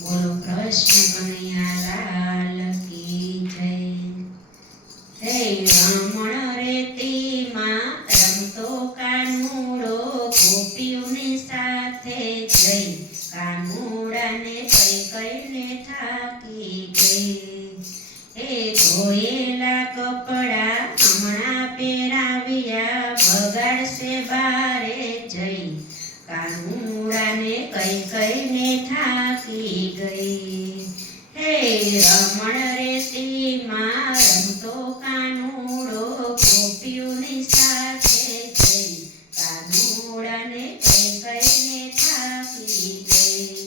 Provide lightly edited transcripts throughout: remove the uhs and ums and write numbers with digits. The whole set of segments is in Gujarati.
બોલો કૃષ્ણ કનૈયાલાલ કી જય. હે રમણ રેતીમાં રમતો કાનુડો ગોપીઓની સાથે જઈ કાનુડાને કઈ કઈને થાકી ગઈ. હે ધોયેલા કપડા હમણાં પહેરાવ્યા બગાડશે બારે જઈ કાનુડાને કઈ કઈને થાકી ગઈ. હે રમણ રેતીમાં રમતો કાનુડો ગોપીઓની સાથે જઈ કાનુડાને કઈ કઈને થાકી ગઈ.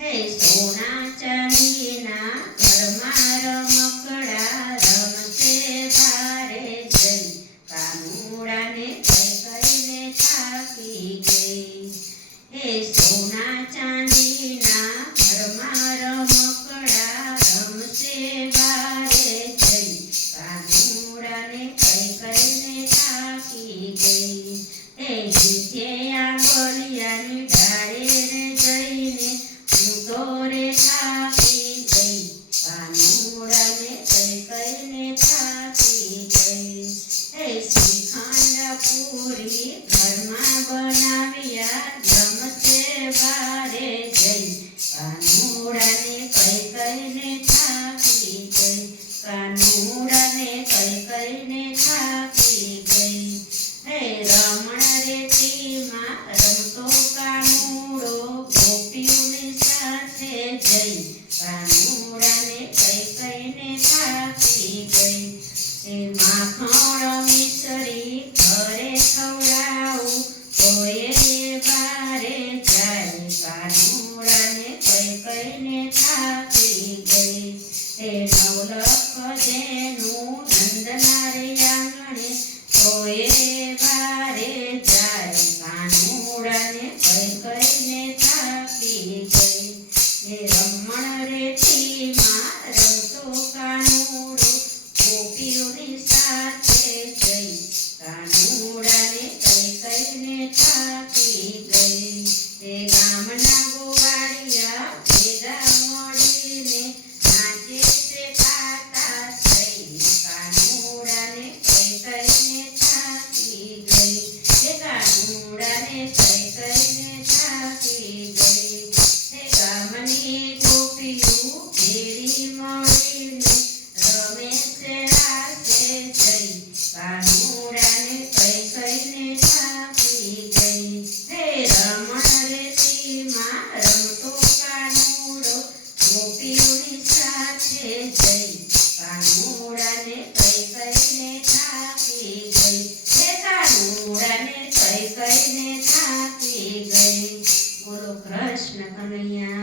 હે સોના ચાંદીના ઘરમાં રમકડા રમશે બારે જઈ કાનુડાને કઈ કઈને થાકી ગઈ. હે સોના ચાંદીના ઘરમાં રમકડા રમશે બારે જઈ કાનુડાને કઈ કઈને થાકી ગઈ. હે જીતે આંબલિયાની ડાળે રે જઈને હું તો રે થાકી ગઈ કાનુડાને કઈ કઈને થાકી ગઈ. હે શ્રીખંડ પૂરી ઘરમાં બનાવ્યા જમશે બારે જઈ કાનુડાને કઈ કઈને થાકી ગઈ કાનુડાને કઈ કઈને થાકી ગઈ. હે રમણ રેતીમાં રમતો કાનુડો ગોપીઓની સાથે જઈ કાનુડાને કઈ કઈને થાકી ગઈ. હે માખણ મિસરી ઘરે ખવડાવું તોય બારે જાય કાનુડાને કઈ કઈને થાકી ગઈ. હે નવલખ જેનું નંદના રે આંગણે તોય બારે જાય કાનુડાને કઈ કઈને થાકી ગઈ. હે રમણ રેતીમાં રમતો કાનુડો ગોપીઓની સાથે જઈ કાનુડાને કઈ કઈને થાકી ગઈ. હે ગામના ગોવાળિયા ભેગા મળીને નાચે છે ગાતા થઈ કાનુડાને કઈ કઈને થાકી ગઈ. હે કાનુડાને કઈ કઈને થાકી ગઈ. હે ગામની ગોપીઓ ભેળી મળીને રમે છે રાસે જઈ કાનુડાને કઈ કઈને થાકી ગઈ. હે રમણ રેતીમાં રમતો કાનુડો ગોપીઓની સાથે જઈ કાનુડાને કઈ કઈને થાકી ગઈ. હે કાનુડાને કઈ કઈને થાકી ગઈ. બોલો કૃષ્ણ કનૈયા